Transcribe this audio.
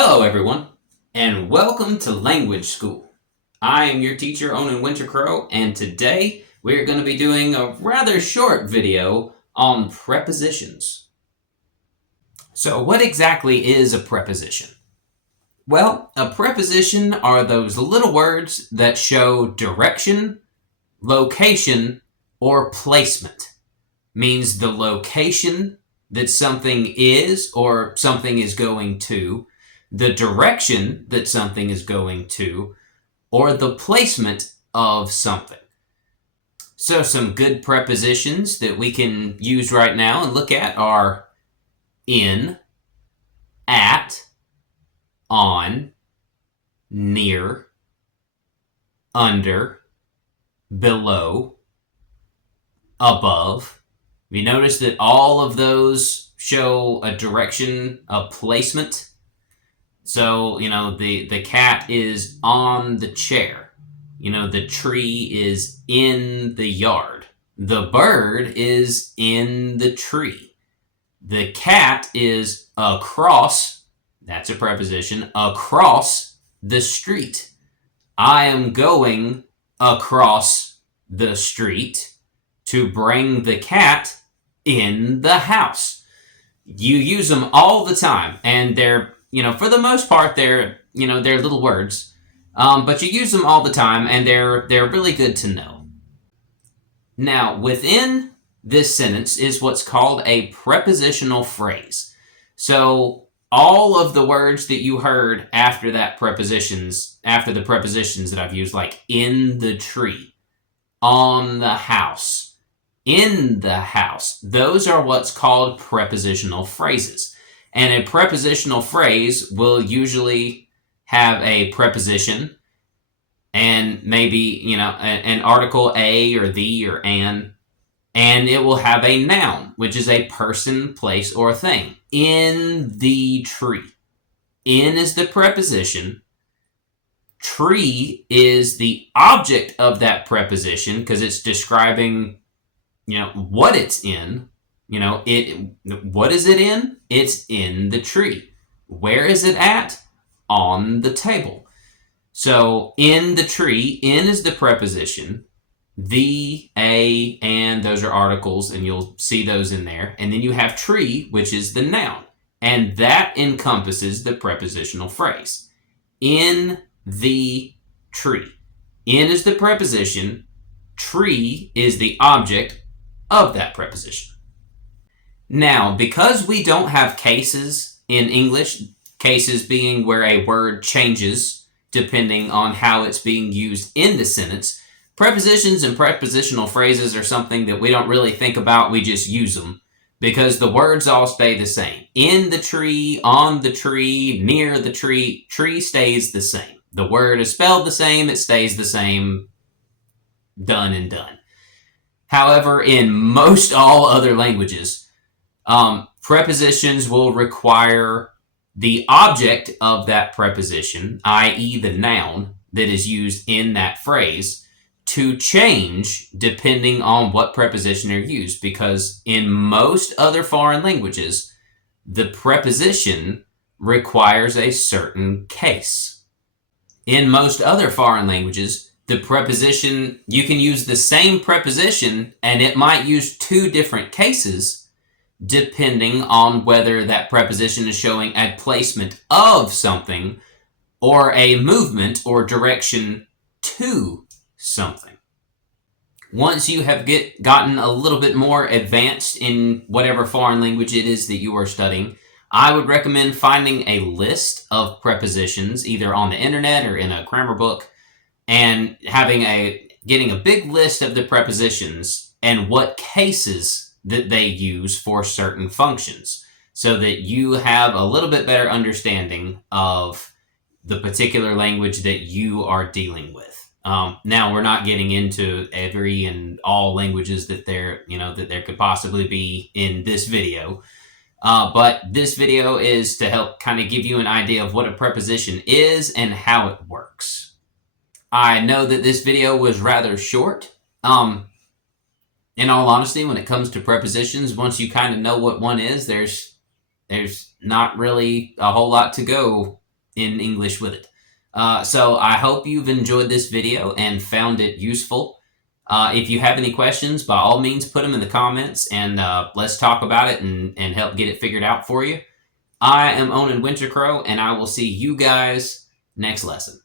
Hello, everyone, and welcome to Language School. I am your teacher, Onen and today we're going to be doing a rather short video on prepositions. So, what exactly is a preposition? Well, a preposition are those little words that show direction, location, or placement. Means the location that something is or something is going to, the direction that something is going to, or the placement of something. So some good prepositions that we can use right now and look at are in, at, on, near, under, below, above. Have you noticed that all of those show a direction, a placement? So, the cat is on the chair. The tree is in the yard. The bird is in the tree. The cat is across, that's a preposition, across the street. I am going across the street to bring the cat in the house. You use them all the time, and they're, for the most part, they're little words, but you use them all the time, and they're really good to know. Now, within this sentence is what's called a prepositional phrase. So all of the words that you heard after the prepositions that I've used, like in the tree, on the house, in the house, those are what's called prepositional phrases. And a prepositional phrase will usually have a preposition and maybe, an article a or the or an, and it will have a noun, which is a person, place, or thing. In the tree. In is the preposition. Tree is the object of that preposition because it's describing what it's in. What is it in? It's in the tree. Where is it at? On the table. So in the tree, in is the preposition. The, a, and those are articles, and you'll see those in there. And then you have tree, which is the noun. And that encompasses the prepositional phrase. In the tree. In is the preposition. Tree is the object of that preposition. Now, because we don't have cases in English, cases being where a word changes depending on how it's being used in the sentence, prepositions and prepositional phrases are something that we don't really think about, we just use them because the words all stay the same. In the tree, on the tree, near the tree, tree stays the same. The word is spelled the same, it stays the same, done and done. However, in most all other languages, prepositions will require the object of that preposition, i.e. the noun that is used in that phrase, to change depending on what preposition are used. Because in most other foreign languages, the preposition requires a certain case. In most other foreign languages, the preposition, you can use the same preposition and it might use two different cases depending on whether that preposition is showing a placement of something or a movement or direction to something. Once you have gotten a little bit more advanced in whatever foreign language it is that you are studying, I would recommend finding a list of prepositions either on the internet or in a grammar book, and getting a big list of the prepositions and what cases that they use for certain functions so that you have a little bit better understanding of the particular language that you are dealing with. Now, we're not getting into every and all languages that there could possibly be in this video. But this video is to help kind of give you an idea of what a preposition is and how it works. I know that this video was rather short. In all honesty, when it comes to prepositions, once you kind of know what one is, there's not really a whole lot to go in English with it. So I hope you've enjoyed this video and found it useful. If you have any questions, by all means, put them in the comments, and let's talk about it and help get it figured out for you. I am Onen Wintercrow, and I will see you guys next lesson.